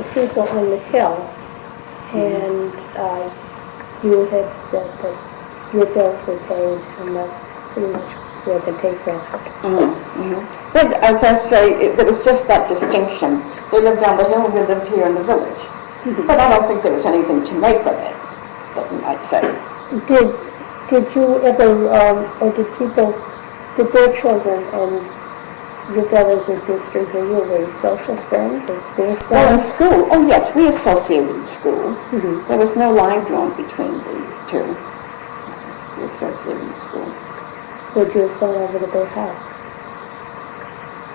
the people on the hill, and you had said that your bills were paid, and that's pretty much where the take went. But as I say, there was just that distinction. They lived down the hill and we lived here in the village. But I don't think there was anything to make of it, that you might say. Did you ever, or did their children and your brothers and sisters and you were social friends or school friends? Well, in school, oh yes, we associated in school. There was no line drawn between the two. We associated in school. Would you have gone over to their house?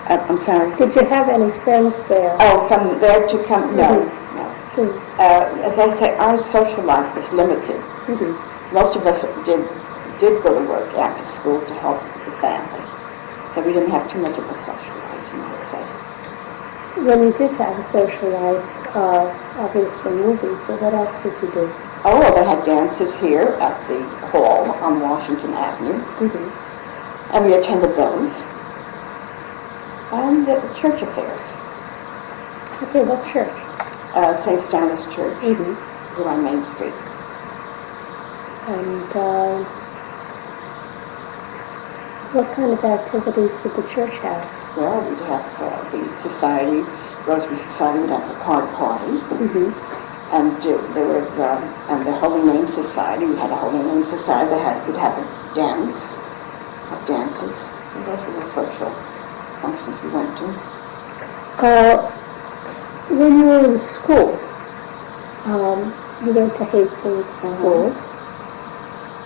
I'm sorry? Did you have any friends there? Oh, from there to come? No. No. So, As I say, our social life was limited. Most of us did go to work after school to help the family. So we didn't have too much of a social life, you might say. when you did have a social life, obviously movies, but what else did you do? Oh, well, they had dances here at the hall on Washington Avenue. And we attended those. And church affairs. Okay, what church? St. Stanley's Church, here on Main Street. And what kind of activities did the church have? Well, we'd have the society, Rosary Society would have a card party. And there were, and the Holy Name Society, we had a Holy Name Society, would have a dance, have dances. So those were the social functions we went to. When you were in school, you went to Hastings schools,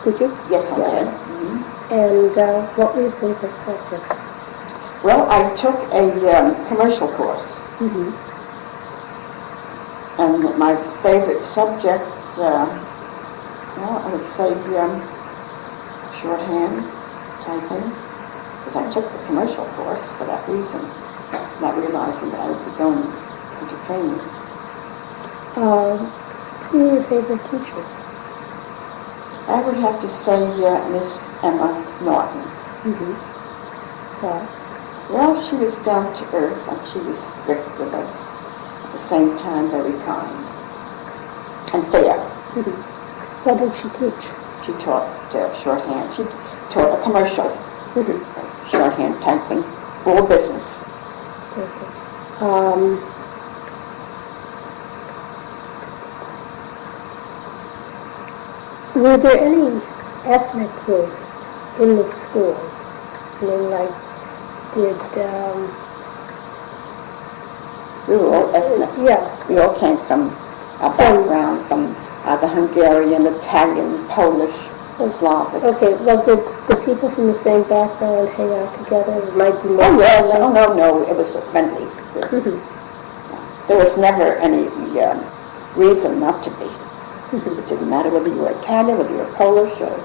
did you? Yes, I did. And what were your favorite subjects? Well, I took a commercial course. And my favorite subjects, well, I would say shorthand, typing, because I took the commercial course for that reason, not realizing that I would be going into training. Who were your favorite teachers? I would have to say Miss Emma Norton. Why? Well, she was down to earth and she was strict with us. At the same time, very kind and fair. What did she teach? She taught shorthand. She taught a commercial shorthand typing for business. Were there any ethnic groups in the schools? I mean, like, did... We were all ethnic. Yeah. We all came from a background from the Hungarian, Italian, Polish, Slavic. Okay, well, did the people from the same background hang out together? It might be more... Oh, yes. Oh, no, it was a friendly group. There was never any reason not to be. It didn't matter whether you were Italian, whether you were Polish, or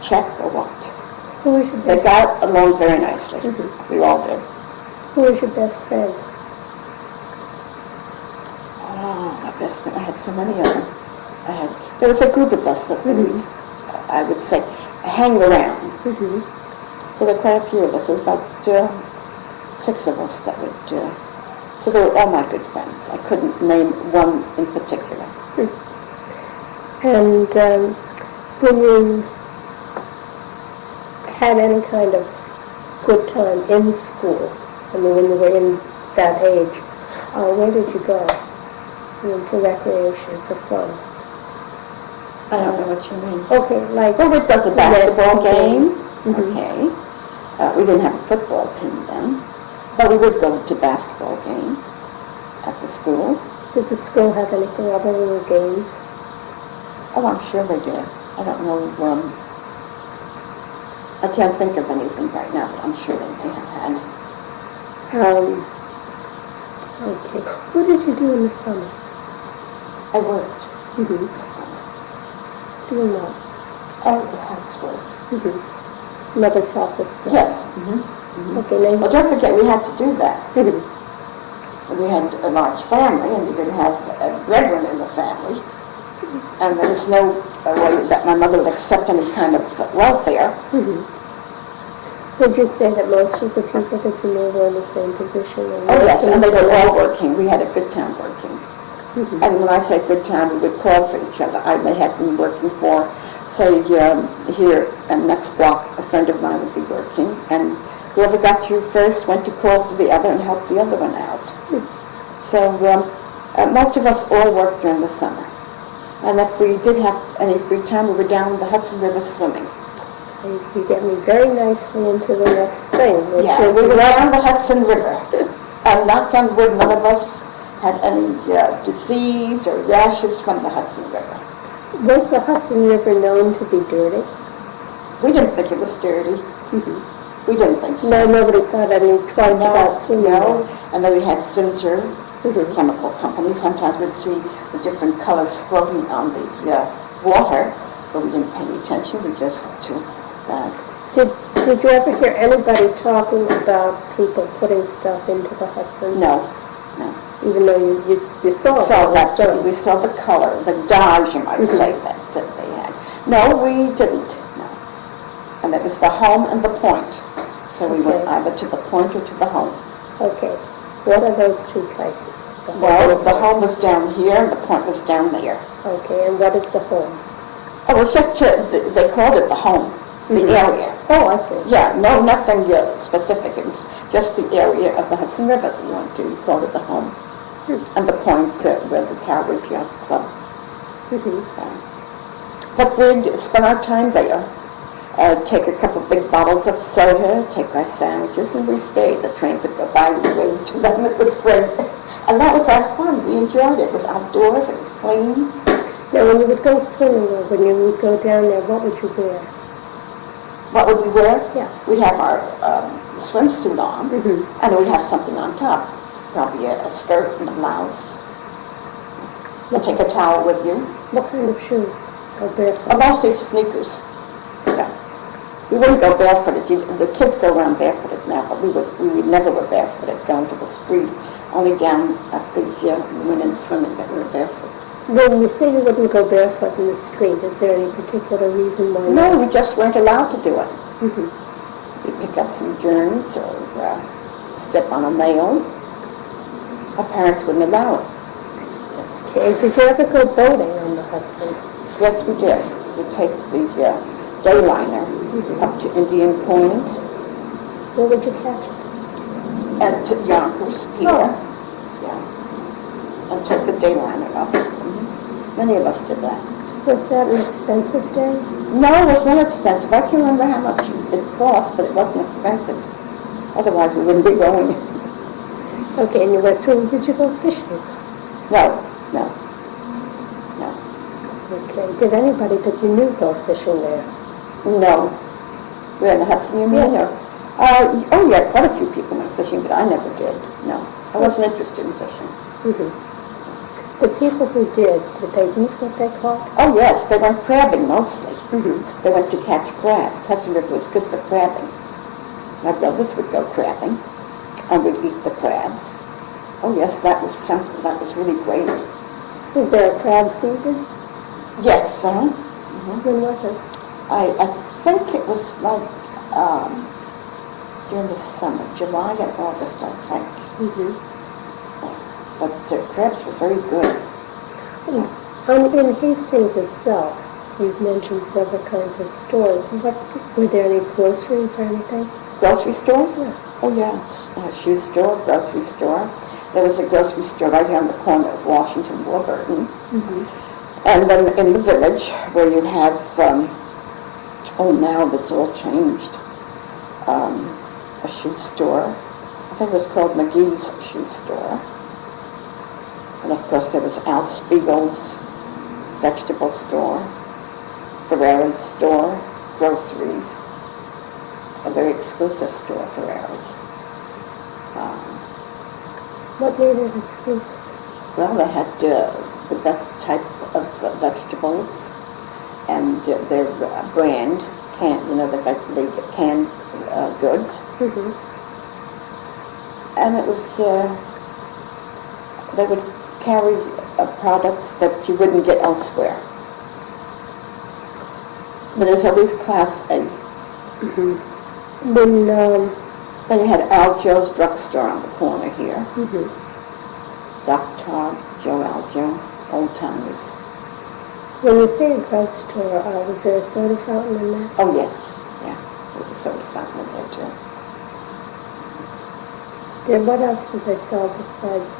Czech, or what. Who was your They best... got along very nicely. We all did. Who was your best friend? Oh, my best friend. I had so many of them. There was a group of us that would, I would say, hang around. So there were quite a few of us. There was about 6 of us that would, so they were all my good friends. I couldn't name one in particular. And when you had any kind of good time in school, I mean, when you were in that age, where did you go? I mean, for recreation, for fun? I don't know what you mean. Okay, like... Well, we'd go to basketball games. games. Okay. We didn't have a football team then, but we would go to basketball games at the school. Did the school have anything other than games? Oh, I'm sure they did. I don't know. I can't think of anything right now, but I'm sure they may have had. Okay. What did you do in the summer? I worked in the summer. Doing what? Oh, the housework. Mother's helper stuff? Yes. Okay, now... Well, don't forget we had to do that. We had a large family, and we didn't have a breadwinner in the family. And there's no way that my mother would accept any kind of welfare. Would you say that most of the people that you knew were in the same position? Oh, yes, and they were all working. We had a good time working. Mhm. And when I say good time, we would call for each other. I may have been working for, say, here and next block, a friend of mine would be working, and whoever got through first went to call for the other and help the other one out. So most of us all worked during the summer. And if we did have any free time, we were down the Hudson River swimming. You get me very nicely into the next thing, which Yeah, is we were what down the Hudson River. And knock on wood, none of us had any disease or rashes from the Hudson River. was the Hudson River known to be dirty? We didn't think it was dirty. We didn't think so. No, nobody thought any twice about swimming No, and then we had Sinzer Mhm. Chemical Company. Sometimes we'd see the different colors floating on the water, but we didn't pay any attention. We just Did you ever hear anybody talking about people putting stuff into the Hudson? no. Even though you saw it. Saw on the that, stone. we saw the color, the dye, you might say, that they had. No, we didn't, no. And it was the home and the point. So we went Okay. either to the point or to the home. Okay. What are those two places? Well, the home was down here and the point was down there. Okay, and what is the home? Oh, it was just, they called it the home, the area. Oh, I see. Yeah, no, nothing specific. It was just the area of the Hudson River that you went to. You called it the home. And the point where the Tower Yacht Club. But we'd spend our time there. Take a couple big bottles of soda, take our sandwiches, and we stayed. The trains would go by, we waved to them. It was great. And that was our fun. We enjoyed it. It was outdoors. It was clean. Now, when you would go swimming, or when you would go down there, what would you wear? What would we wear? Yeah. We'd have our swimsuit on, and then we'd have something on top. Probably a skirt and a blouse. And take a towel with you. What kind of shoes? Or barefoot? Mostly sneakers. Yeah. We wouldn't go barefooted. The kids go around barefooted now, but we would never go barefooted going to the street. Only down at the women swimming that we were barefoot. When you say you wouldn't go barefoot in the street, is there any particular reason why not? No, we just weren't allowed to do it. You'd pick up some germs or step on a nail. Our parents wouldn't allow it. Okay, did you ever go boating on the Hudson? Yes, we did. We'd take the dayliner up to Indian Point. Where would you catch it? At Yonkers Pier. Oh. Yeah. And take the dayliner up. Many of us did that. Was that an expensive day? No, it was not expensive. I can't remember how much it cost, but it wasn't expensive. Otherwise, we wouldn't be going. Okay, and you went swimming. Did you go fishing? No. Okay. Did anybody that you knew go fishing there? No. We're in the Hudson, you mean? Yeah. Or, oh, yeah, quite a few people went fishing, but I never did. No. I wasn't interested in fishing. The people who did they eat what they caught? Oh, yes, they went crabbing mostly. They went to catch crabs. Hudson River was good for crabbing. My brothers would go crabbing, and we'd eat the crabs. Oh, yes, that was something that was really great. Was there a crab season? Yes, When was it? I think it was like during the summer, July and August, I think. But crabs were very good. In Hastings itself, you've mentioned several kinds of stores. Were there any groceries or anything? Grocery stores? Yeah. Oh, yes. Shoe store, grocery store. There was a grocery store right here on the corner of Washington and Warburton. And then in the village, where you have, now that's all changed, a shoe store. I think it was called McGee's Shoe Store. And of course there was Al Spiegel's vegetable store, Ferrera's store, groceries, a very exclusive store, Ferrera's. What made it exclusive? Well, they had the best type of vegetables, and their brand, the canned goods. And it was, they would carry products that you wouldn't get elsewhere. But it was always Class A. When, Then you had Al Joe's drugstore on the corner here. mhm. Doc Todd, Joe Aljo, old timers. When you say a drugstore, was there a soda fountain in that? Oh, yes, yeah. There's a soda fountain in there, too. What else did they sell besides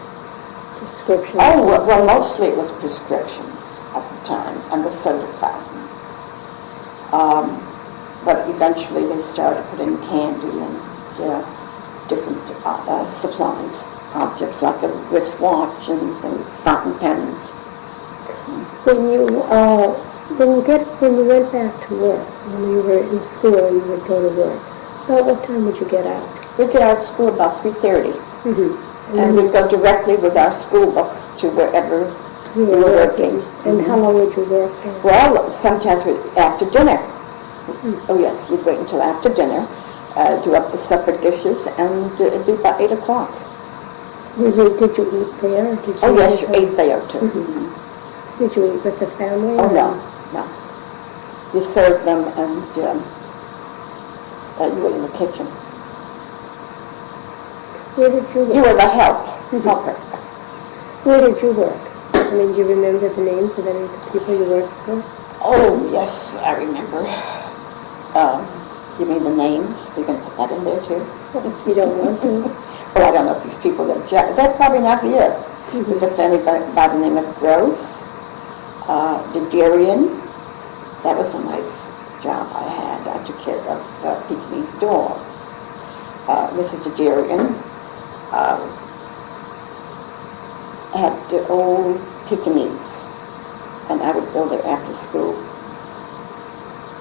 prescriptions? Oh, well, mostly it was prescriptions at the time, and the soda fountain. But eventually they started putting candy and different supplies, objects like a wristwatch and fountain pens. When you went back to work, when you were in school and you would go to work, about what time would you get out? We'd get out of school about 3:30, Mm-hmm. and we'd go directly with our school books to wherever You we were working. And how long would you work there? Well, sometimes after dinner. Oh yes, you'd wait until after dinner, do up the supper dishes, and it'd be about 8 o'clock. Did you eat there? Or did you Oh yes, eat you ate there too. Mhm. Did you eat with the family? Oh or- no. You served them, and you were in the kitchen. Where did you work? You were the helper. Where did you work? I mean, do you remember the names of any of the people you worked for? Oh yes, I remember. You mean the names? You can put that in there too? If you don't want to. Well, I don't know if these people they're probably not here. There's a family by the name of Gross, the Darian. That was a nice job I had. I took care of Pekingese dogs. Mrs. Darian had the old Pekingese, and I would go there after school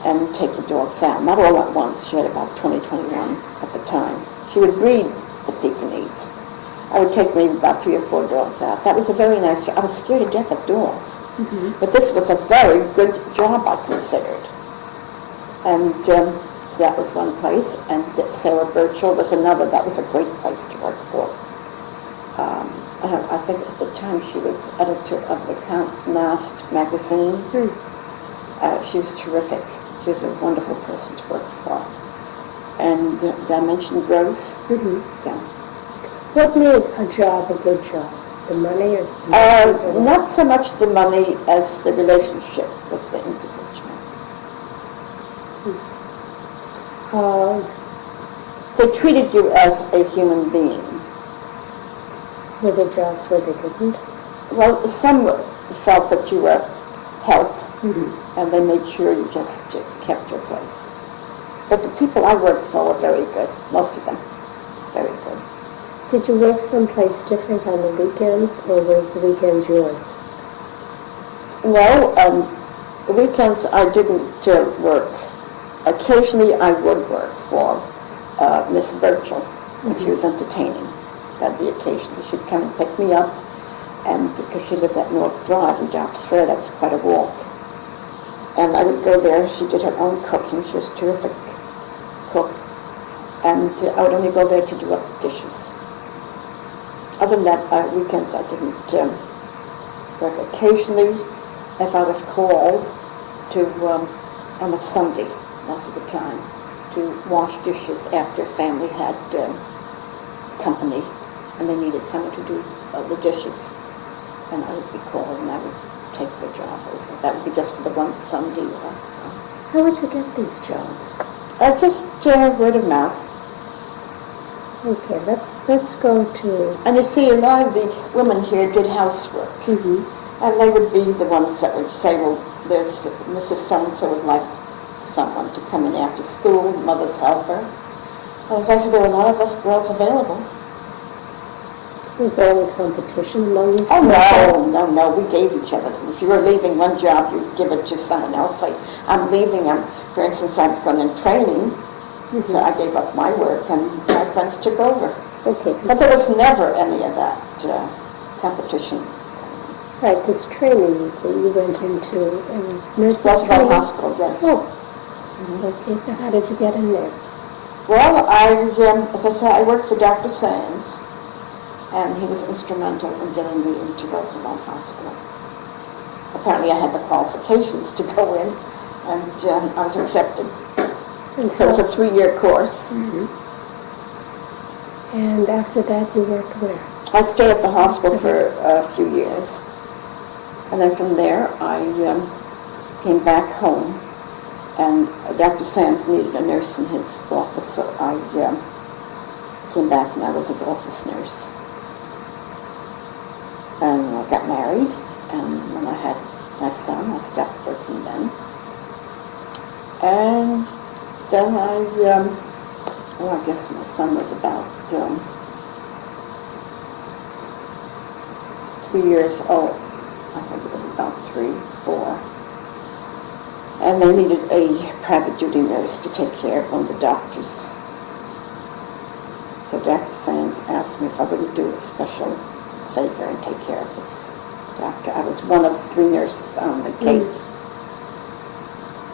and take the dogs out. Not all at once. She had about 20, 21 at the time. She would breed the Pekingese. I would take maybe about 3 or 4 dogs out. That was a very nice job. I was scared to death of dogs. But this was a very good job, I considered. And so that was one place. And Sarah Burchell was another. That was a great place to work for. I think at the time she was editor of the Count Nast magazine. She was terrific. She was a wonderful person to work for. And did I mention Gross? Yeah. What made a job a good job? The money or Not so much the money as the relationship with the individual. They treated you as a human being. Were there jobs where they didn't? Well, some felt that you were help, and they made sure you just kept your place. But the people I worked for were very good, most of them, very good. Did you work someplace different on the weekends, or were the weekends yours? No, the weekends I didn't work. Occasionally I would work for Miss Burchell when she was entertaining. That'd be occasionally. She'd come and pick me up, and because she lived at North Drive in Dock's Fair, that's quite a walk. And I would go there. She did her own cooking. She was a terrific cook. And I would only go there to do up the dishes. Other than that, weekends I didn't work. Occasionally, if I was called to, on a Sunday, most of the time, to wash dishes after family had company, and they needed someone to do the dishes, and I would be called, and I would take the job over. That would be just for the one Sunday. How would you get these jobs? Just word of mouth. Okay, let's go to... And you see, a lot of the women here did housework. And they would be the ones that would say, well, there's Mrs. So-and-so would like someone to come in after school, mother's helper. And as I said, there were a lot of us girls available. Was there any competition among you? Oh, no, we gave each other. If you were leaving one job, you'd give it to someone else. Like, I'm leaving, for instance, I was going in training, so I gave up my work, and my friends took over. Okay. But there was never any of that competition. Right, this training that you went into, it was nurses Roosevelt training? Hospital, yes. Oh, okay, so how did you get in there? Well, as I said, I worked for Dr. Sands, and he was instrumental in getting me into Roosevelt Hospital. Apparently I had the qualifications to go in, and I was accepted. And So it's a how- 3-year course. And after that, you worked where? I stayed at the hospital for a few years. And then from there, I came back home. And Dr. Sands needed a nurse in his office, so I came back and I was his office nurse. And I got married, and when I had my son, I stopped working then. And then I guess my son was about 3 years old. I think it was about 3, 4. And they needed a private duty nurse to take care of one of the doctors. So Dr. Sands asked me if I wouldn't do a special favor and take care of this doctor. I was one of 3 nurses on the case.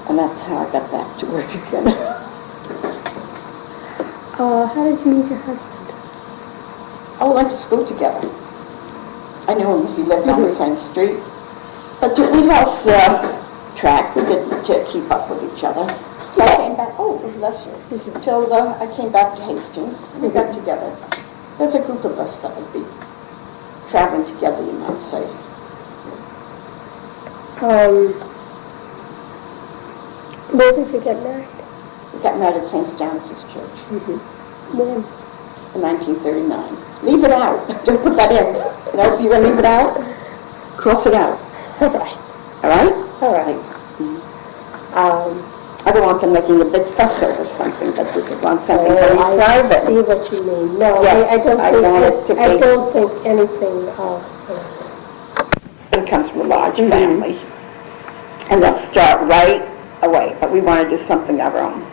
And that's how I got back to work again. How did you meet your husband? Oh, we went to school together. I knew him, he lived on the same street. But we lost track, we didn't keep up with each other. So I came back, oh, bless you, excuse me, till I came back to Hastings, and we got together. There's a group of us that would be traveling together, you might say. Where did you get married? We got married at St. Stanislas Church When? in 1939. Leave it out, don't put that in. You know, if you're gonna leave it out, cross it out. All right. All right? All right. I don't want them making a big fuss over something, but we could want something very I private. see what you mean. No, Yes, I don't I think, want it to I be- don't think anything, It comes from a large family. And they'll start right away, but we want to do something of our own.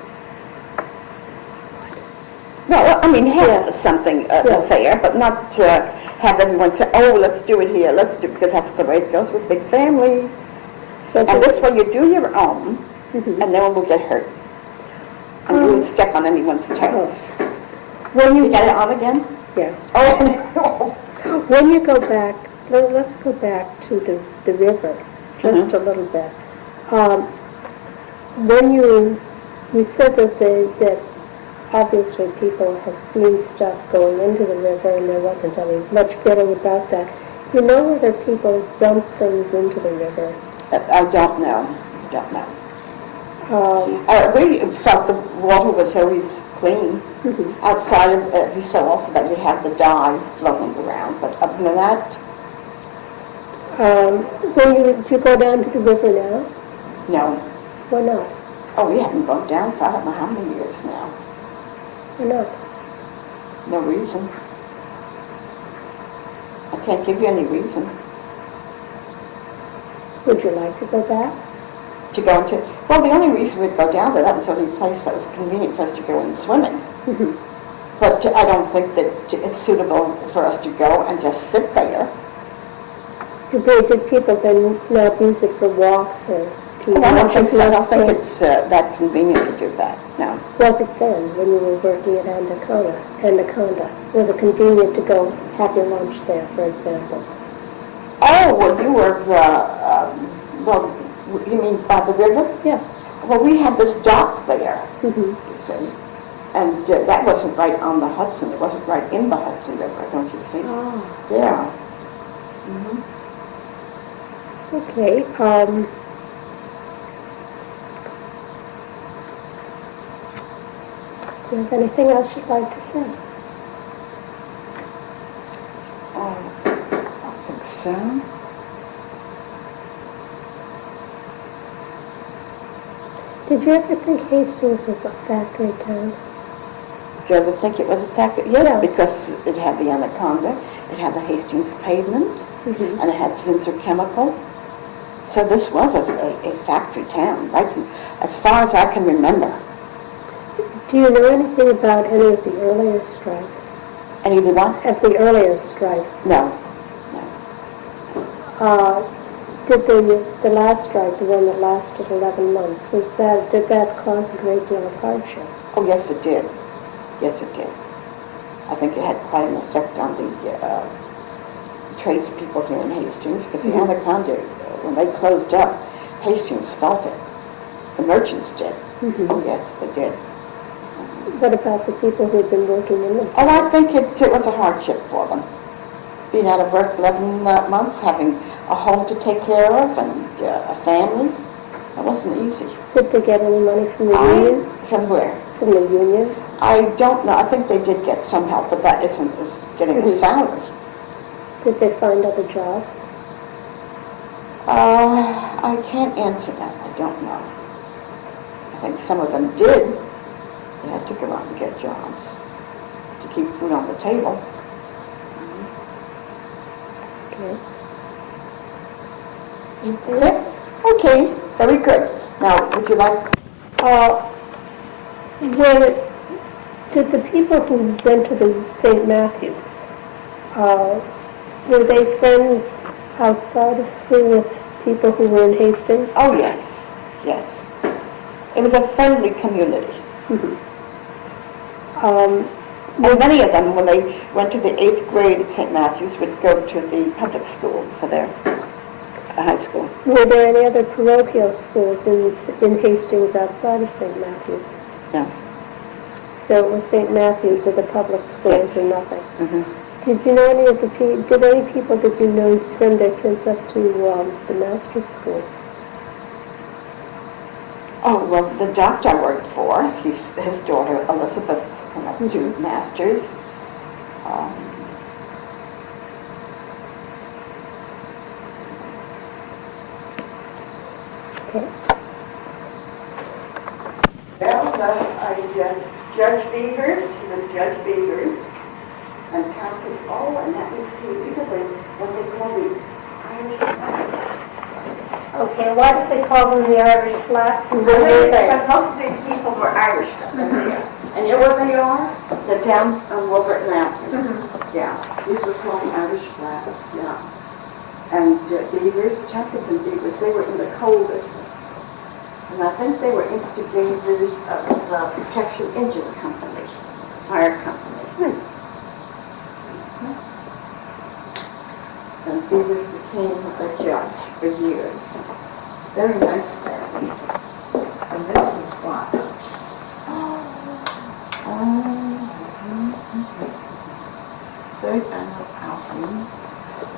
Well, I mean, have something fair, but not have everyone say, oh, let's do it here, let's do it, because that's the way it goes with big families. And this way you do your own, and no one will get hurt. And you won't step on anyone's toes. when You you, got it on again? yeah, Oh, when you go back, let's go back to the river, just a little bit. When you said that obviously people had seen stuff going into the river and there wasn't any much getting about that. You know whether people dump things into the river? I don't know. We felt the water was always clean. Outside of every so often that you'd have the dye floating around, but other than that, Do you go down to the river now? no. Why not? Oh, we haven't gone down for I don't know how many years now. Why not? No reason. I can't give you any reason Would you like to go back? to go into. Well, the only reason we'd go down there, that was the only place that was convenient for us to go in swimming. But I don't think that it's suitable for us to go and just sit there. Did people then not use it for walks or to I don't think so. I don't watch think it? it's that convenient to do that, no. Was it then, when you were working at Anaconda? Was it convenient to go have your lunch there, for example? Oh, well, you were, well, you mean by the river? Yeah. Well, we had this dock there, Mm-hmm. you see, and that wasn't right on the Hudson. It wasn't right in the Hudson River, don't you see? Oh, Yeah. okay. Do you have anything else you'd like to say? I think so. Did you ever think Hastings was a factory town? Do you ever think it was a factory? Yes, Yeah. because it had the Anaconda, it had the Hastings pavement, Mm-hmm. and it had Zinsser Chemical. So this was a factory town, right? As far as I can remember. Do you know anything about any of the earlier strikes? Any of the one? Of the earlier strikes? No. Did the last strike, the one that lasted 11 months, did that cause a great deal of hardship? Oh, yes, it did. Yes, it did. I think it had quite an effect on the tradespeople here in Hastings, because the Anaconda, when they closed up, Hastings felt it. The merchants did. Oh, yes, they did. What about the people who've been working in the Oh, I think it was a hardship for them. Being out of work 11 months, having a home to take care of and a family. It wasn't easy. Did they get any money from the union? From where? From the union? I don't know. I think they did get some help, but that isn't as getting a salary. Did they find other jobs? I can't answer that. I don't know. I think some of them did. They had to go out and get jobs to keep food on the table. Okay. That's it? Okay, very good. Now, would you like... Did the people who went to the St. Matthews, were they friends outside of school with people who were in Hastings? Oh, yes, yes. It was a friendly community. And many of them, when they went to the 8th grade at St. Matthews, would go to the public school for their high school. Were there any other parochial schools in Hastings outside of St. Matthews? No. So it was St. Matthews or the public schools or nothing? Mm-hmm. Did you know any of the did any people that you know send their kids up to the master's school? Oh, well, the doctor I worked for, his daughter Elizabeth went up to masters. Okay. Well, Judge Beavers, he was Judge Beavers, and Countess, and let me see, these are what they call the Irish flats. Okay, why did they call them the Irish flats? And Because most of the people were Irish up in there. And you know where they are? They're down on Wolverton Avenue. Yeah, these were called the Irish flats, yeah. And Beavers, Tompkins and Beavers, they were in the coal business. And I think they were instigators of the Protection Engine Company, fire company. And Beavers became a judge for years. Very nice family. And this is what? Third annual outing.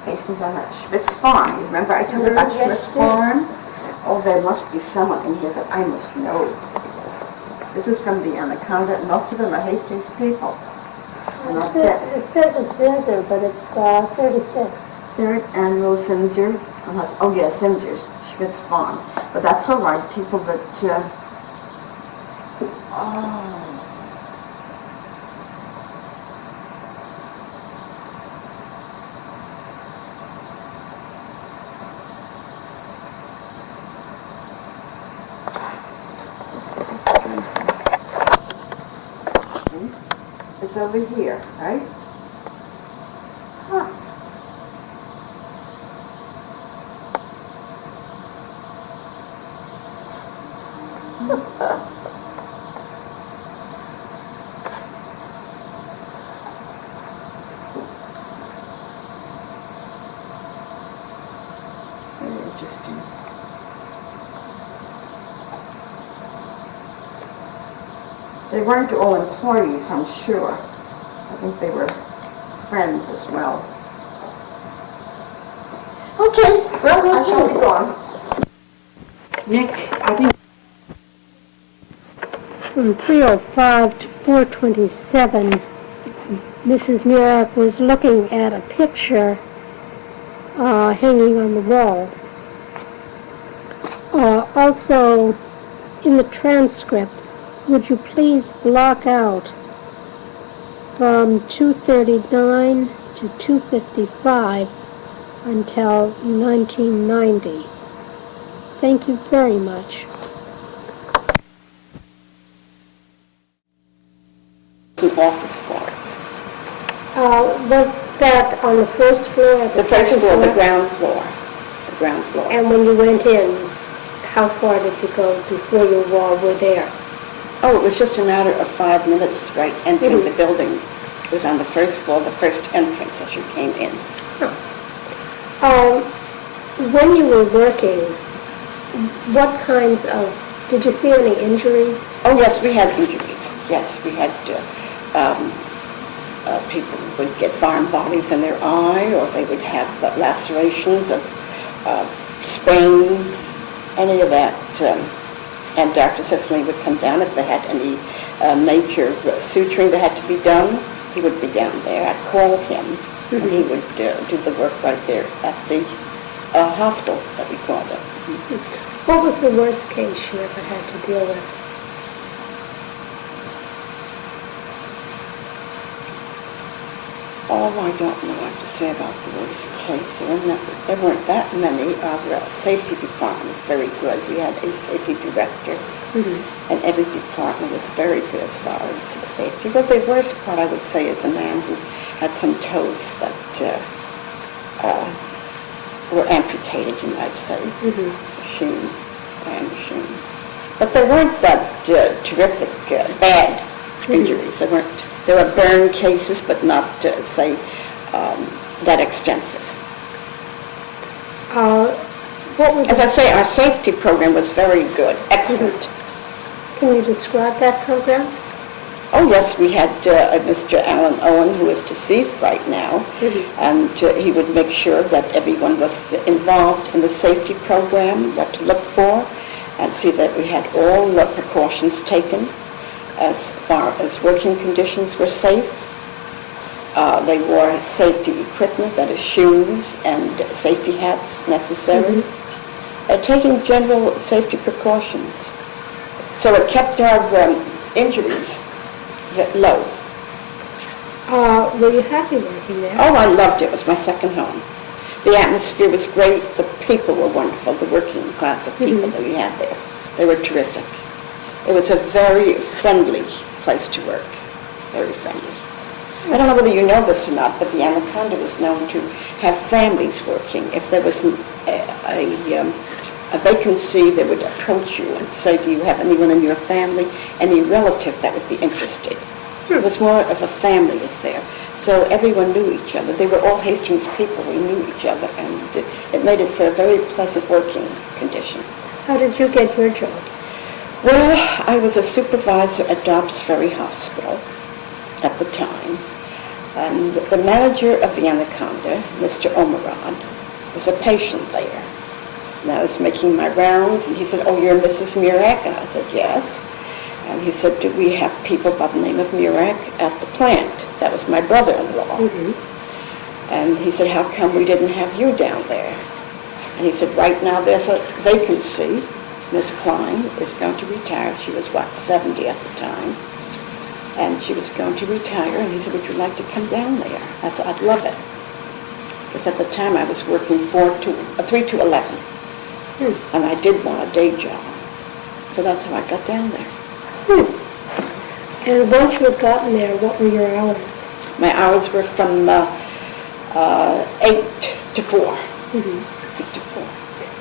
Hastings on that Schmitz Farm. You remember I told you about Schmitz Farm? Oh, there must be someone in here that I must know. This is from the Anaconda, and most of them are Hastings people. And it says it's Zinzer, but it's 36. Third annual Zinzer. Oh, yeah, Zinzer's Schmitz Farm. But that's all right. People that... It's over here, right? Huh. Very interesting. They weren't all employees, I'm sure. I think they were friends as well. Okay, well, I shall be gone. Nick, I think From 3:05 to 4:27, Mrs. Muraik was looking at a picture hanging on the wall. Also, in the transcript, would you please block out from 2:39 to 2:55 until 1990? Thank you very much. An office floor. Was that on the first floor? The first floor, the ground floor. The ground floor. And when you went in, how far did you go before you were there? Oh, it was just a matter of 5 minutes, right, entering the building. It was on the first floor, the first entrance as you came in. When you were working, what kinds of Did you see any injuries? Oh, yes, we had injuries. Yes, we had people would get foreign bodies in their eye, or they would have lacerations of sprains, any of that. And Dr. Cicely would come down if they had any major suturing that had to be done. He would be down there. I'd call him, and he would do the work right there at the hospital that we called it. What was the worst case you ever had to deal with? Oh, I don't know what to say about the worst case. There weren't that many. Our safety department was very good. We had a safety director, and every department was very good as far as safety. But the worst part, I would say, is a man who had some toes that were amputated, you might say. Machine. But they weren't that terrific, bad injuries. There were burn cases, but not, say, that extensive. As I say, our safety program was very good, excellent. Can you describe that program? Oh, yes, we had Mr. Alan Owen, who is deceased right now, and he would make sure that everyone was involved in the safety program, what to look for, and see that we had all the precautions taken as far as working conditions were safe. They wore safety equipment, that is shoes and safety hats necessary, taking general safety precautions. So it kept our injuries low. Were you happy working there? Oh, I loved it. It was my second home. The atmosphere was great. The people were wonderful, the working class of people that we had there. They were terrific. It was a very friendly place to work, very friendly. I don't know whether you know this or not, but the Anaconda was known to have families working. If there was a vacancy, they would approach you and say, do you have anyone in your family, any relative that would be interested? It was more of a family affair. So everyone knew each other. They were all Hastings people. We knew each other, and it made it for a very pleasant working condition. How did you get your job? Well, I was a supervisor at Dobbs Ferry Hospital at the time, and the manager of the Anaconda, Mr. Omerod, was a patient there. And I was making my rounds, and he said, oh, you're Mrs. Muraik? And I said, yes. And he said, do we have people by the name of Muraik at the plant? That was my brother-in-law. And he said, how come we didn't have you down there? And he said, right now there's a vacancy. Miss Klein is going to retire. She was, 70 at the time. And she was going to retire, and he said, would you like to come down there? I said, I'd love it. Because at the time I was working 3 to 11. And I did want a day job. So that's how I got down there. And once you had gotten there, what were your hours? My hours were from 8 to 4. 8 to 4.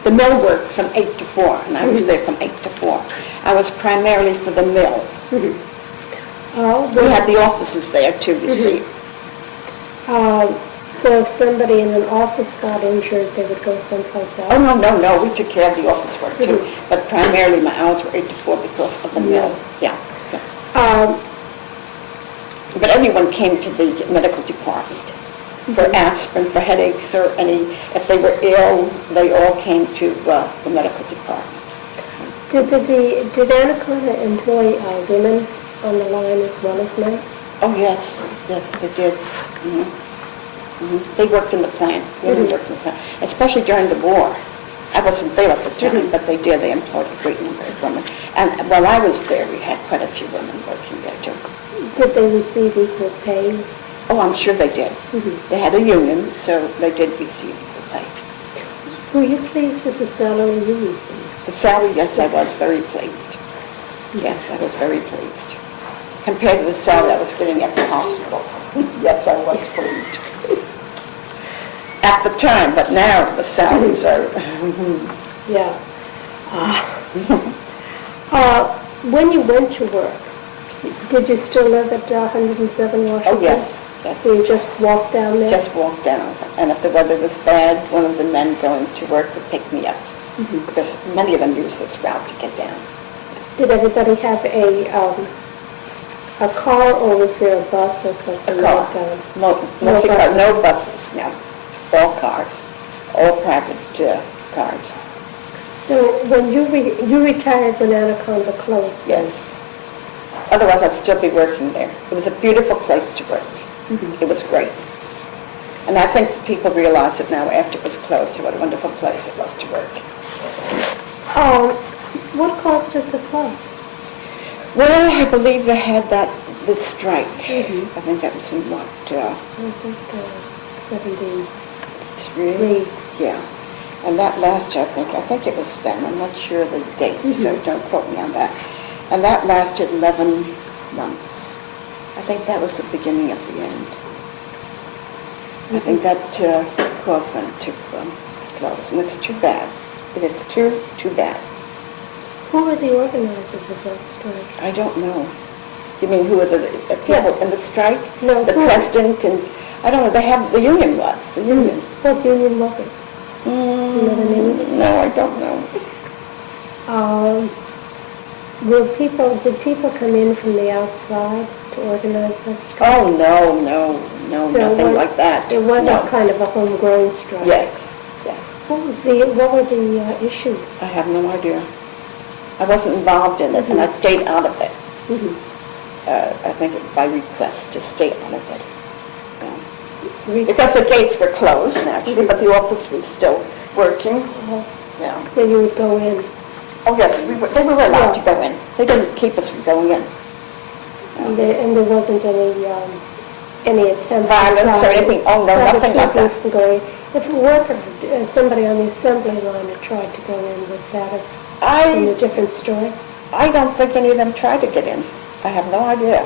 The mill worked from 8 to 4, and I was there from 8 to 4. I was primarily for the mill. We had the offices there too, you see. So if somebody in an office got injured, they would go someplace else? Oh, no, we took care of the office work too. But primarily my hours were 8 to 4 because of the mill. Yeah. But everyone came to the medical department for aspirin, for headaches, or if they were ill, they all came to the medical department. Did Anaconda employ women on the line as well as men? Oh, yes, they did. They worked in the plant. Women worked in the plant, especially during the war. I wasn't there at the time, but they did. They employed a great number of women. And while I was there, we had quite a few women working there, too. Did they receive equal pay? Oh, I'm sure they did. They had a union, so they did receive equal pay. Were you pleased with the salary you received? The salary, yes, I was very pleased. Yes, I was very pleased. Compared to the salary I was getting at the hospital, yes, I was pleased. At the time, but now the salaries are... Yeah. When you went to work, did you still live at 107 Washington? Oh, yes. So you just walked down there? Just walked down. And if the weather was bad, one of the men going to work would pick me up. Because many of them use this route to get down. Did everybody have a car, or was there a bus or something? A car. Mostly No cars, no buses, no. All cars, all private cars. So when you retired when Anaconda closed? then? Yes. Otherwise, I'd still be working there. It was a beautiful place to work. Mm-hmm. It was great. And I think people realize it now after it was closed, what a wonderful place it was to work. What caused it to close? Well, I believe they had this strike. Mm-hmm. I think that was in what, I think 73. three? Yeah. And that lasted, I think it was then, I'm not sure of the date, so don't quote me on that. And that lasted 11 months. I think that was the beginning of the end. I think that caused them to close, and it's too bad. It is too bad. Who were the organizers of that strike? I don't know. You mean who are the people in the strike? No, the who? president and, I don't know, the union was, the union. What union was it? You know the name of it? No, I don't know. Did people come in from the outside to organize that strike? Oh, no, So nothing like that. It was No. a kind of a homegrown strike. Yes, yeah. What were the issues? I have no idea. I wasn't involved in it, and I stayed out of it. Mm-hmm. I think by request to stay out of it. Yeah. Re- Because the gates were closed, naturally, but the office was still working. Yeah. So you would go in. Oh, yes, we were allowed to go in. They didn't keep us from going in. And there wasn't any attempt Violence or anything? Oh, no, nothing like that. From going. If a worker, somebody on the assembly line had tried to go in, was that a different story? I don't think any of them tried to get in. I have no idea.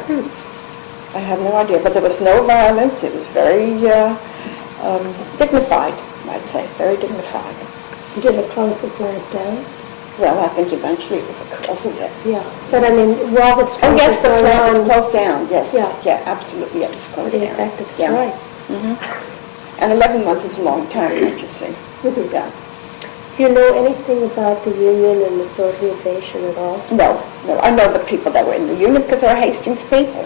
I have no idea. But there was no violence. It was very dignified, I'd say. Very dignified. Did it close the plant down? Well, I think eventually it was a cause of it. Yeah. But I mean, while the strike Oh, yes, the was plant going was on, closed down. Yes. Yeah. Absolutely. It was closed pretty down. effective Yeah. strike. And 11 months is a long time, don't you see? Yeah. Do you know anything about the union and its organization at all? No. I know the people that were in the union because they were Hastings people.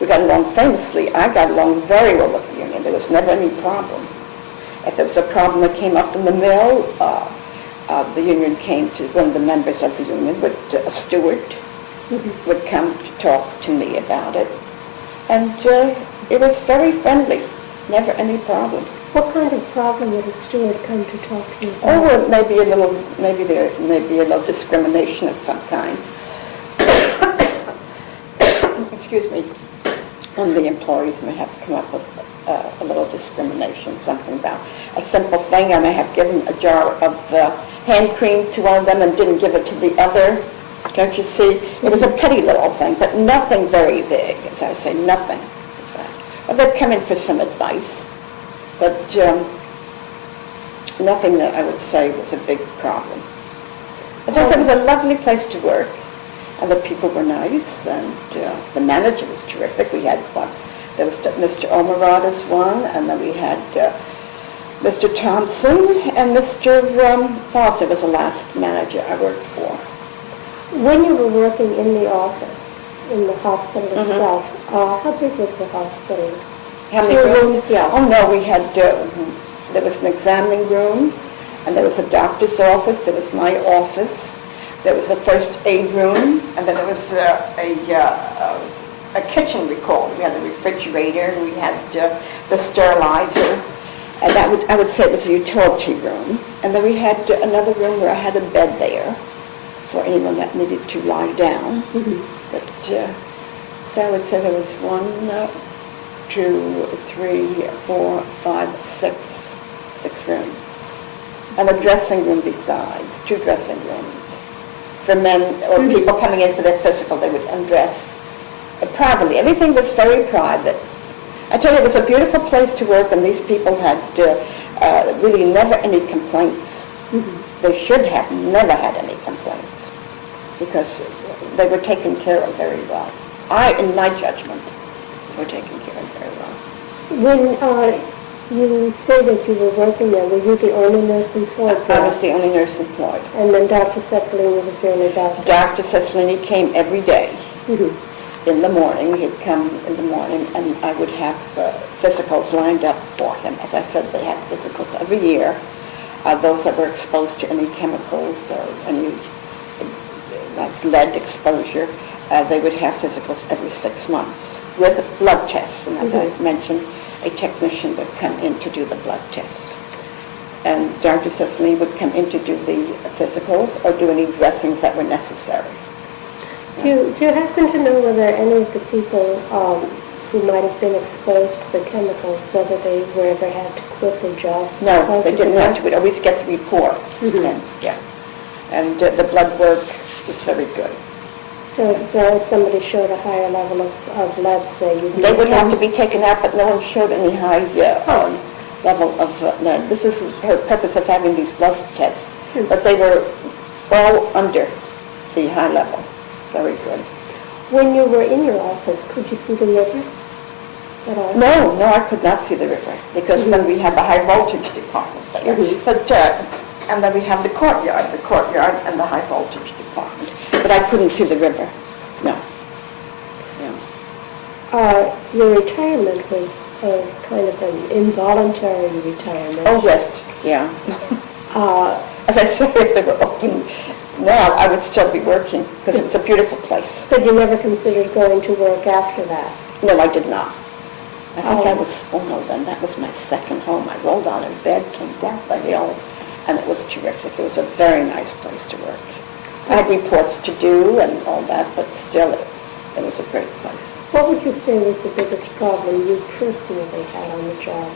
We got along famously. I got along very well with the union. There was never any problem. If there was a problem that came up in the mill, the union came to one of the members of the union, a steward, would come to talk to me about it. And it was very friendly. Never any problem. What kind of problem would a steward come to talk to you about? Oh, well, maybe there may be a little discrimination of some kind. Excuse me. One of the employees may have come up with a little discrimination, something about a simple thing. I may have given a jar of hand cream to one of them and didn't give it to the other. Don't you see? It was a petty little thing, but nothing very big, as I say, nothing. Well, they'd come in for some advice, but nothing that I would say was a big problem. As I said, it was a lovely place to work, and the people were nice, and the manager was terrific. We had there was Mr. Omerada's one, and then we had Mr. Thompson, and Mr. Foster was the last manager I worked for. When you were working in the office, in the hospital itself, how big was the hospital? How many 2 rooms? Yeah. Oh, no, we had, there was an examining room, and there was a doctor's office, there was my office, there was a first aid room, and then there was a kitchen, we called it. We had the refrigerator, we had the sterilizer, and I would say it was a utility room. And then we had another room where I had a bed there for anyone that needed to lie down. But, so I would say there was 1, 2, 3, 4, 5, 6 rooms. And a dressing room besides, 2 dressing rooms. For men or people coming in for their physical, they would undress privately. Everything was very private. I tell you, it was a beautiful place to work, and these people had really never any complaints. They should have never had any complaints, because they were taken care of very well. In my judgment, were taken care of very well. When You say that you were working there. Were you the only nurse employed I there? was the only nurse employed. And then Dr. Ceppolini was the only doctor? Dr. Cecilini came every day. Mhm. In the morning. He'd come in the morning, and I would have physicals lined up for him. As I said, they had physicals every year. Those that were exposed to any chemicals or any like lead exposure, they would have physicals every 6 months with blood tests. And as I mentioned, a technician would come in to do the blood tests. And Dr. Cecilini would come in to do the physicals or do any dressings that were necessary. Do you happen to know whether any of the people who might have been exposed to the chemicals, whether they were ever had to quit their jobs? No, they didn't have to. We'd always get the reports. And, yeah. And the blood work was very good. So if somebody showed a higher level of lead, say, They would have to be taken out, but no one showed any high level of lead. This is the purpose of having these blood tests. But they were all under the high level. Very good. When you were in your office, could you see the river at all? No, I could not see the river because then we have a high voltage department there. But and then we have the courtyard and the high voltage department. But I couldn't see the river. No. Yeah. Your retirement was kind of an involuntary retirement. Oh yes, yeah. As I say, if they were open now, I would still be working because it was a beautiful place. But you never considered going to work after that? No, I did not. I think I was spoiled then. That was my second home. I rolled out of bed, came down the hill, and it was terrific. It was a very nice place to work. I had reports to do and all that, but still it was a great place. What would you say was the biggest problem you personally had on the job?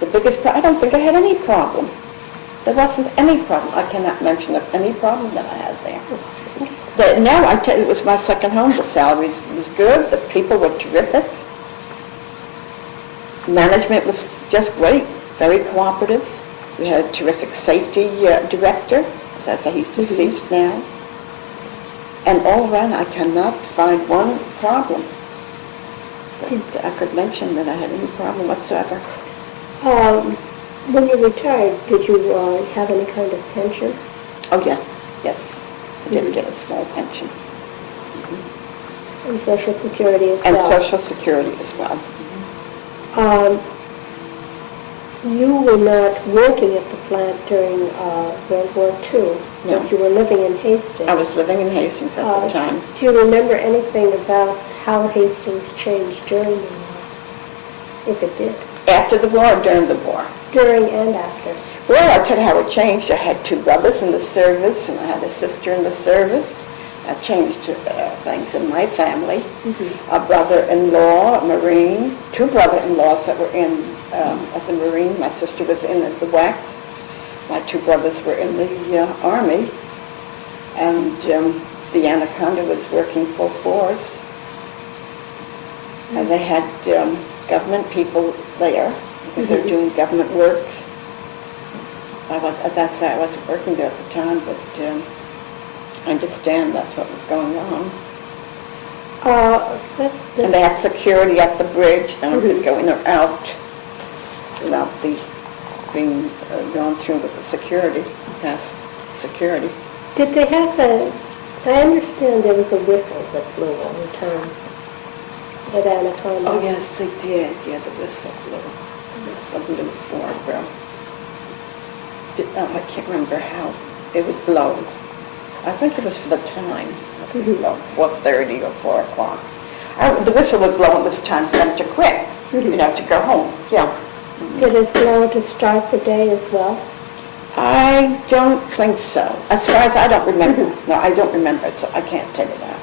The biggest problem? I don't think I had any problem. There wasn't any problem. I cannot mention of any problem that I had there. But now I tell you, it was my second home. The salary was good. The people were terrific. Management was just great, very cooperative. We had a terrific safety director. As I say, he's deceased now. And all around, I cannot find one problem. But I could mention that I had any problem whatsoever. When you retired, did you have any kind of pension? Oh, yes. I did get a small pension. And Social Security as And well? Social Security as well. You were not working at the plant during World War II, No. but you were living in Hastings. I was living in Hastings at the time. Do you remember anything about how Hastings changed during the war, if it did? After the war or during the war? During and after. Well, I'll tell you how it changed. I had 2 brothers in the service, and I had a sister in the service. That changed things in my family. A brother-in-law, a Marine, 2 brother-in-laws that were in as a Marine. My sister was in the WACs. My 2 brothers were in the Army. And the Anaconda was working full force. And they had government people there because they're doing government work. As I say, I wasn't working there at the time, but I understand that's what was going on. And they had security at the bridge. No one could go in or out without being gone through with the security, past security. Did they have I understand there was a whistle that flew all the time at Anaconda. Oh, yes, they did. Yeah, the whistle blew. The whistle blew for, I can't remember how it would blow. I think it was for the time. I think about 4:30 or 4 o'clock. The whistle would blow when it was time for them to quit, to go home. Yeah. Did it blow to start the day as well? I don't think so. As far as I don't remember. No, I don't remember it, so I can't tell you that.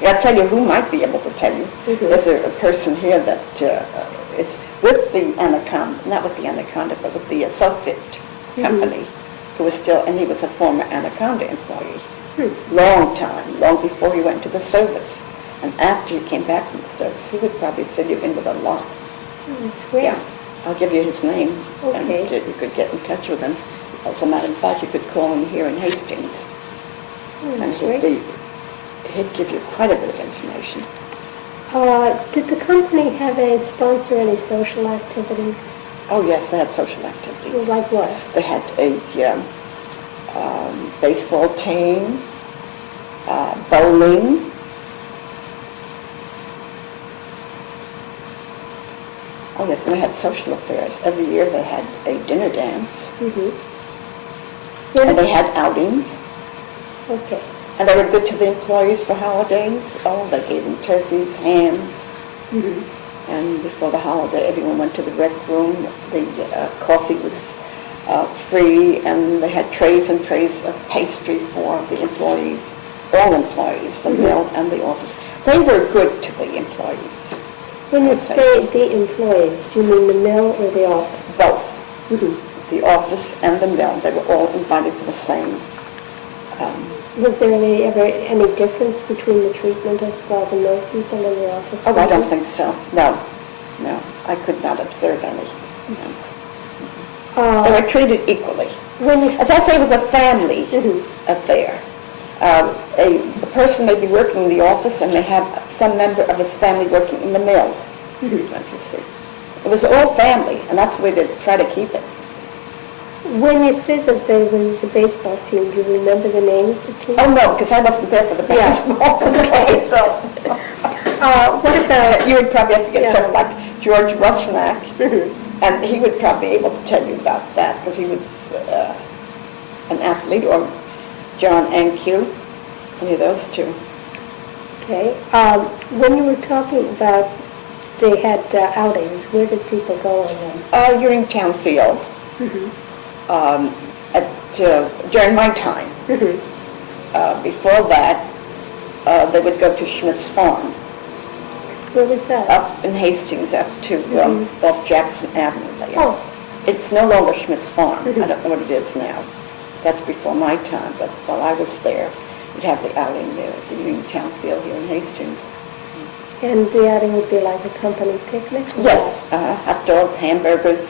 Yeah, I'll tell you who might be able to tell you. There's a person here that is with the Anaconda, not with the Anaconda, but with the associate company, who was still, and he was a former Anaconda employee. Long time, long before he went to the service. And after he came back from the service, he would probably fill you in with a lot. That's great. Yeah, I'll give you his name, Okay. and you could get in touch with him. As a matter of fact, you could call him here in Hastings, and That's great. he'd give you quite a bit of information. Did the company have sponsor any social activities? Oh, yes, they had social activities. Well, like what? They had a baseball team, bowling. Oh, yes, and they had social affairs. Every year they had a dinner dance, and they had outings. Okay. And they were good to the employees for holidays. Oh, they gave them turkeys, hams. And before the holiday, everyone went to the rec room. The coffee was free, and they had trays and trays of pastry for the employees, all employees, the mill and the office. They were good to the employees. When you say the employees, do you mean the mill or the office? Both. The office and the mill, they were all invited to the same. Was there ever any difference between the treatment of the mill people and the office people? Oh, I don't think so. No. I could not observe any. No. They were treated equally. As I say, it was a family affair. A person may be working in the office and may have some member of his family working in the mill. Don't you see? It was all family, and that's the way they try to keep it. When you said that there was a baseball team, do you remember the name of the team? Oh, no, because I wasn't there for the baseball. Okay, so. What about... You would probably have to get someone like George Rusnak, and he would probably be able to tell you about that, because he was an athlete, or John Ankew, any of those two. Okay. When you were talking about they had outings, where did people go on them? Uniontown Field. During my time. Before that, they would go to Schmidt's Farm. Where was that? Up in Hastings, up to off Jackson Avenue there. Oh. It's no longer Schmidt's Farm. I don't know what it is now. That's before my time, but while I was there, we'd have the outing there at the Uniontown Field here in Hastings. And the outing would be like a company picnic? Yes, hot dogs, hamburgers,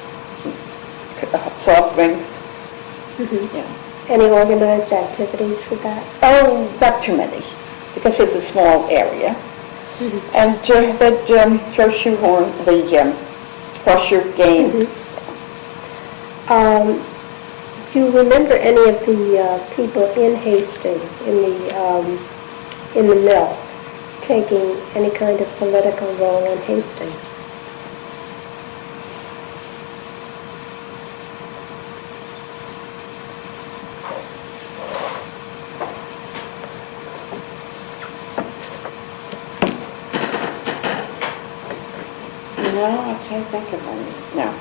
soft drinks. Yeah. Any organized activities for that? Oh, not too many, because it's a small area. And they'd throw shoehorn, the horseshoe game. Do you remember any of the people in Hastings, in the mill, taking any kind of political role in Hastings? No, I can't think of any. No.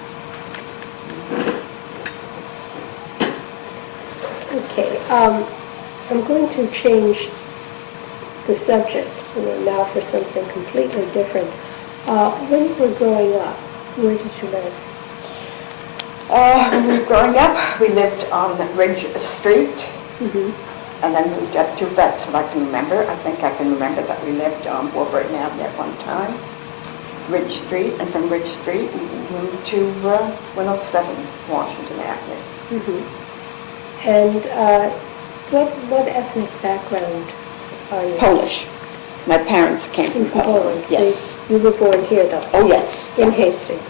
Okay, I'm going to change the subject now for something completely different. When you were growing up, where did you live? When we were growing up, we lived on the Ridge Street, and then moved up to Vets, what I can remember. I think I can remember that we lived on Warburton Avenue at one time, Ridge Street, and from Ridge Street we moved to 107 Washington Avenue. And what ethnic background are you? Polish. My parents came from Poland. Yes. So you were born here, though? Oh, yes. In Hastings.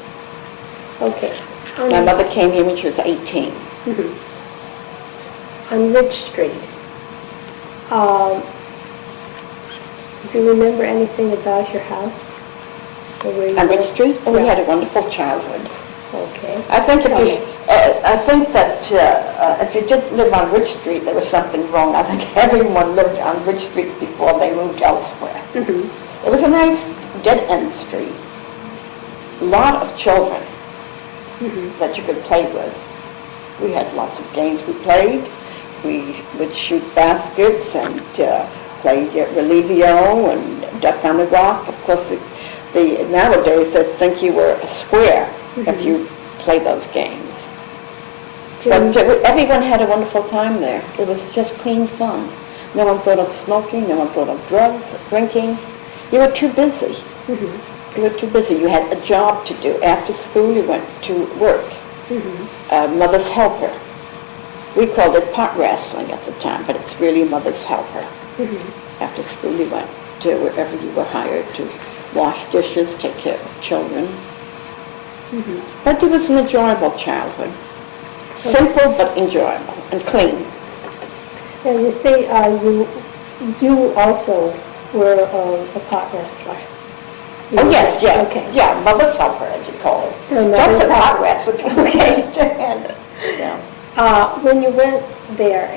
Okay. My mother came here when she was 18. On Ridge Street. Do you remember anything about your house? Or where you On Ridge lived? Street? Oh, we had a wonderful childhood. Okay. I think that if you didn't live on Ridge Street, there was something wrong. I think everyone lived on Ridge Street before they moved elsewhere. It was a nice dead-end street. A lot of children that you could play with. We had lots of games we played. We would shoot baskets and play relivio and duck on the rock. Of course, nowadays they think you were a square if you play those games. But everyone had a wonderful time there. It was just clean fun. No one thought of smoking, no one thought of drugs, drinking. You were too busy. You were too busy. You had a job to do. After school, you went to work. Mother's helper. We called it pot wrestling at the time, but it's really mother's helper. After school, you went to wherever you were hired to wash dishes, take care of children. But it was an enjoyable childhood. Simple but enjoyable and clean. And you say you also were a pot wrestler. Oh, yes, yeah. Okay. Yeah, mother's helper, as you call it. No, Just mother's the pot helper. wrestler. Okay. Yeah. When you went there,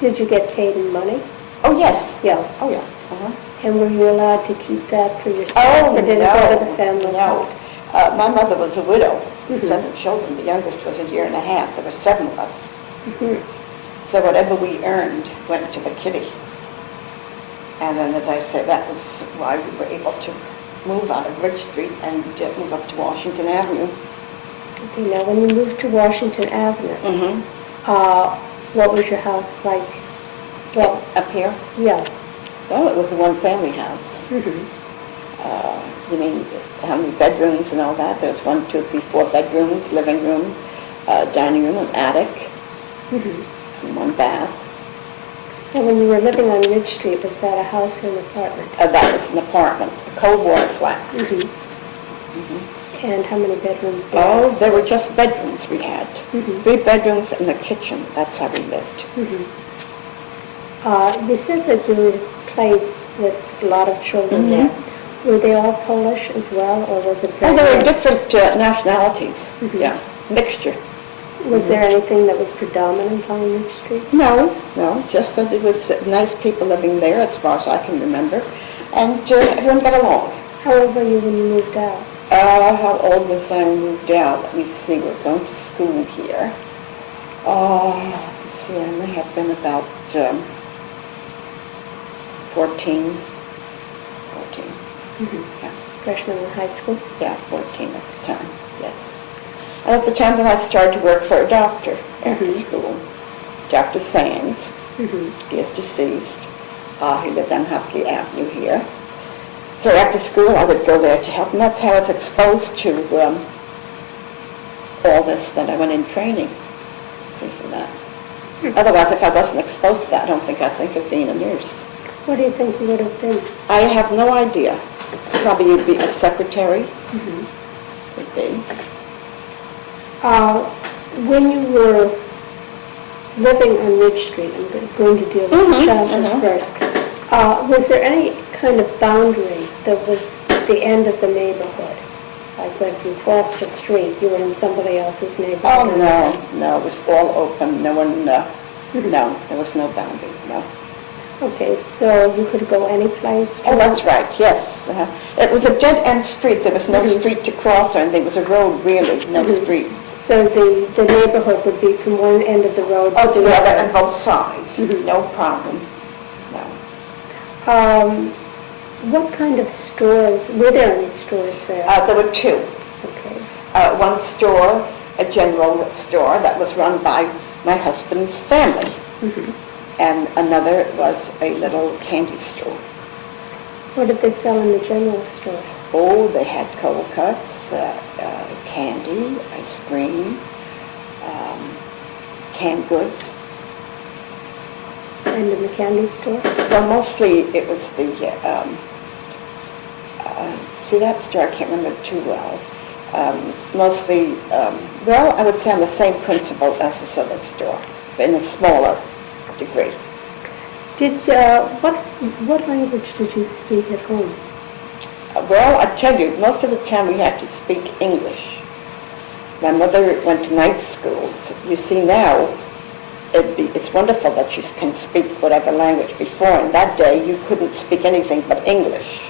did you get paid in money? Oh, yes. Yeah. Oh, yeah. Uh-huh. And were you allowed to keep that for yourself? Oh, or did it go to the family no. fund? My mother was a widow, 7 children. The youngest was a year and a half. There were 7 of us. So whatever we earned went to the kitty. And then, as I said, that was why we were able to move out of Bridge Street and move up to Washington Avenue. Okay, now when you moved to Washington Avenue, what was your house like? Well, Up here? yeah. Well, it was a one-family house. You mean how many bedrooms and all that? There was 1, 2, 3, 4 bedrooms, living room, dining room, an attic, and 1 bath. And when you were living on Ridge Street, was that a house or an apartment? That was an apartment, a cold water flat. And how many bedrooms there? Oh, there were just bedrooms we had. 3 bedrooms and a kitchen. That's how we lived. You said that you played with a lot of children there. Were they all Polish as well, or was it Oh, very there were mixed? different nationalities. Yeah, mixture. Was there anything that was predominant on Ridge Street? No, just that it was nice people living there as far as I can remember. And everyone got along. How old were you when you moved out? How old was I when I moved out? Let me see, we're going to school here. Let's see, I may have been about 14. Yeah. Freshman in high school? Yeah, 14 at the time, yes. And at the time that I started to work for a doctor after school, Dr. Sands. He is deceased. He lived on Hopkey Avenue here. So after school, I would go there to help, and that's how I was exposed to all this, that I went in training. See, for that. Otherwise, if I wasn't exposed to that, I don't think I'd think of being a nurse. What do you think you would have been? I have no idea. Probably you'd be a secretary. Would be. When you were living on Ridge Street, I'm going to deal with childhood first, was there any kind of boundary that was the end of the neighborhood? Like when you crossed the street, you were in somebody else's neighborhood? Oh, no, it was all open. No one, no, there was no boundary, no. Okay, so you could go any place? Oh, that's right, yes. It was a dead-end street. There was no street to cross, or anything. It was a road, really, no street. So the neighborhood would be from one end of the road Oh, to the together other? on both sides. No problem, no. What kind of stores, were there any stores there? There were 2. Okay. One store, a general store, that was run by my husband's family. And another was a little candy store. What did they sell in the general store? Oh, they had cold cuts, candy, ice cream, canned goods. And in the candy store? Well, mostly it was the, see that store, I can't remember too well. Mostly, well, I would say on the same principle as the southern store, but in a smaller degree. What language did you speak at home? Well, I tell you, most of the time we had to speak English. My mother went to night school. So you see now, it's wonderful that you can speak whatever language. Before, in that day, you couldn't speak anything but English.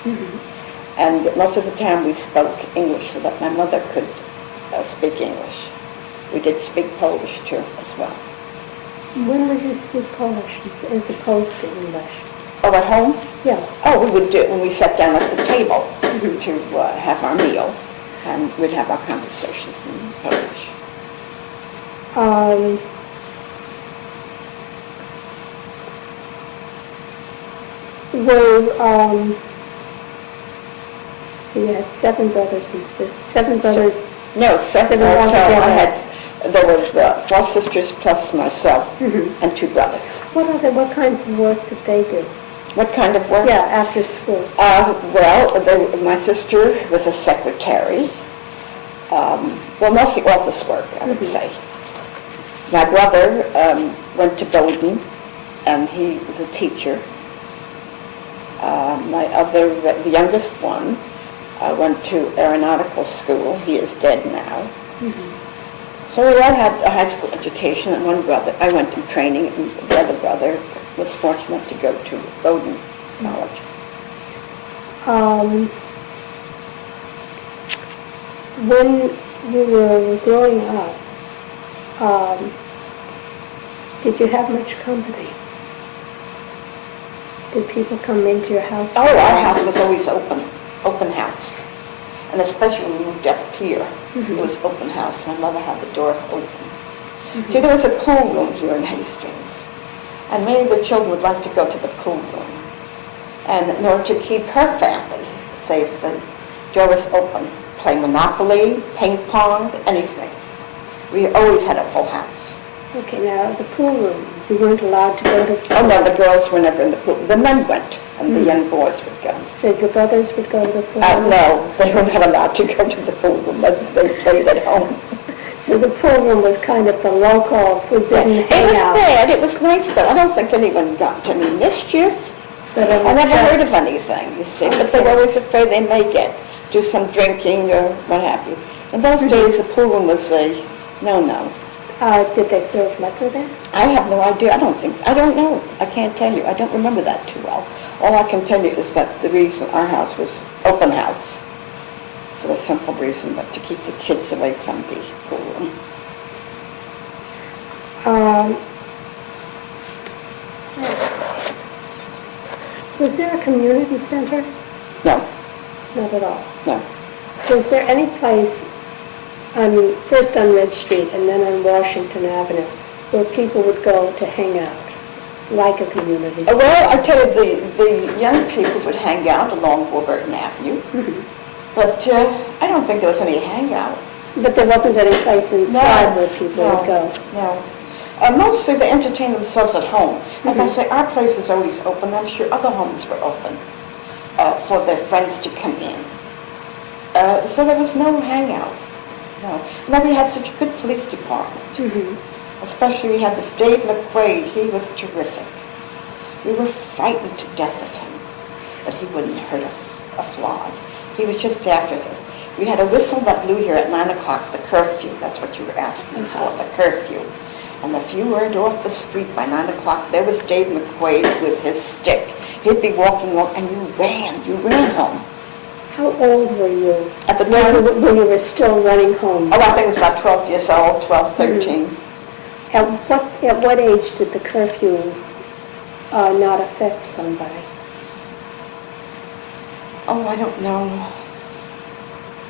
And most of the time we spoke English so that my mother could speak English. We did speak Polish too, as well. When would you speak Polish as opposed to English? Oh, at home? Yeah. Oh, we would do it when we sat down at the table to have our meal, and we'd have our conversations in Polish. So you had 7 brothers and sisters. 7 brothers. No, 7 all altogether. together. There was 4 sisters plus myself and 2 brothers. What kinds of work did they do? What kind of work? Yeah, after school. Well, my sister was a secretary. well, mostly office work, I would say. My brother went to Bowdoin, and he was a teacher. The youngest one, went to aeronautical school. He is dead now. So we all had a high school education, and one brother, I went to training, and the other brother was fortunate to go to Bowdoin College. When you were growing up, did you have much company? Did people come into your house? Oh, our house was always open house. And especially when we moved up here, it was open house. My mother had the doors open. See, there was a pool room here in Hastings. And many of the children would like to go to the pool room. And in order to keep her family safe, the door was open. Play Monopoly, ping pong, anything. We always had a full house. Okay, now the pool room, you weren't allowed to go to... Oh, no, the girls were never in the pool. The men went, and the young boys would go. So your brothers would go to the pool room? No, they were not allowed to go to the pool room. They played at home. So the pool room was kind of the local forbidden hangout. It was bad. It was nice, though. I don't think anyone got any mischief. But I never heard of anything, you see. But they were always afraid they may do some drinking or what have you. In those days, the pool room was a no-no. Did they serve liquor there? I have no idea. I don't know. I can't tell you. I don't remember that too well. All I can tell you is that the reason our house was open house for a simple reason, but to keep the kids away from the pool room. Was there a community center? No, Not at all. no. Was there any place, first on Red Street and then on Washington Avenue, where people would go to hang out, like a community center? Well, I tell you, the young people would hang out along Warburton Avenue, but I don't think there was any hangout. But there wasn't any place inside where people would go? No. Mostly they entertained themselves at home. Like I say, our place was always open. I'm sure other homes were open for their friends to come in. So there was no hangout. No. And then we had such a good police department. Especially we had this Dave McQuaid. He was terrific. We were frightened to death of him, but he wouldn't hurt a fly. He was just after us. We had a whistle that blew here at 9 o'clock, the curfew. That's what you were asking for, the curfew. And if you weren't off the street by 9 o'clock, there was Dave McQuaid with his stick. He'd be walking along, and you ran home. How old were you At the time, when you were still running home? oh, I think it was about 12 years old, 12, 13. At what age did the curfew not affect somebody? Oh, I don't know.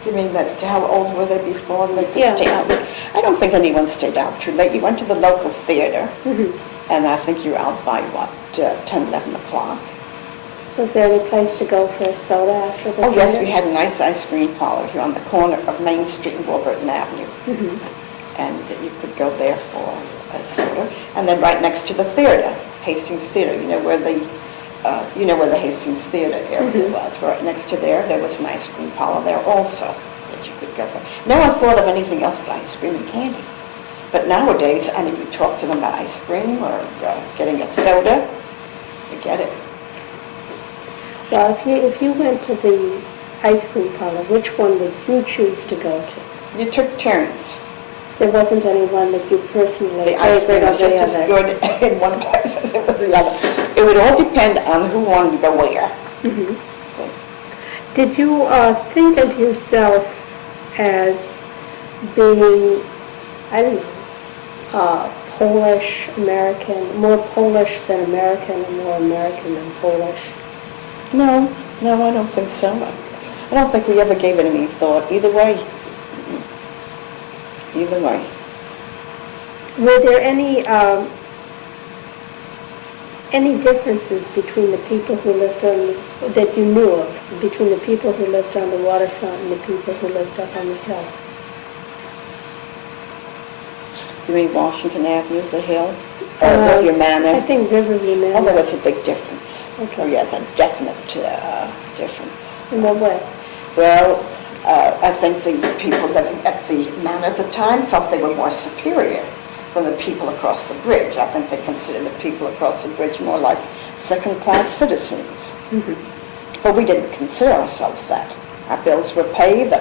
You mean that how old were they before they could Yeah. stay out late? I don't think anyone stayed out too late. You went to the local theater, and I think you were out by, 10, 11 o'clock. Was there any place to go for a soda after the Oh, yes, theater? we had a nice ice cream parlor here on the corner of Main Street and Warburton Avenue. And you could go there for a soda. And then right next to the theater, Hastings Theater, you know where the Hastings Theater area was. Right next to there was an ice cream parlor there also that you could go for. No one thought of anything else but ice cream and candy. But nowadays, I mean, you talk to them about ice cream or getting a soda, forget it. Well, if you went to the ice cream parlor, which one would you choose to go to? You took turns. There wasn't any one that you personally The ice cream favored was over just the as other? good in one place as it was the other. It would all depend on who wanted to go where. So, Did you think of yourself as being, I don't know, Polish, American, more Polish than American, and more American than Polish? No, I don't think so. I don't think we ever gave it any thought. Either way. Either way. Were there any differences between the people who lived that you knew of, between the people who lived on the waterfront and the people who lived up on the hill? You mean Washington Avenue, the hill? Or Riverview Manor? I think Riverview Manor. Oh, there was a big difference. Okay. Oh, yes, a definite difference. In what way? Well, I think the people living at the manor at the time felt they were more superior than the people across the bridge. I think they considered the people across the bridge more like second-class citizens. But we didn't consider ourselves that. Our bills were paid,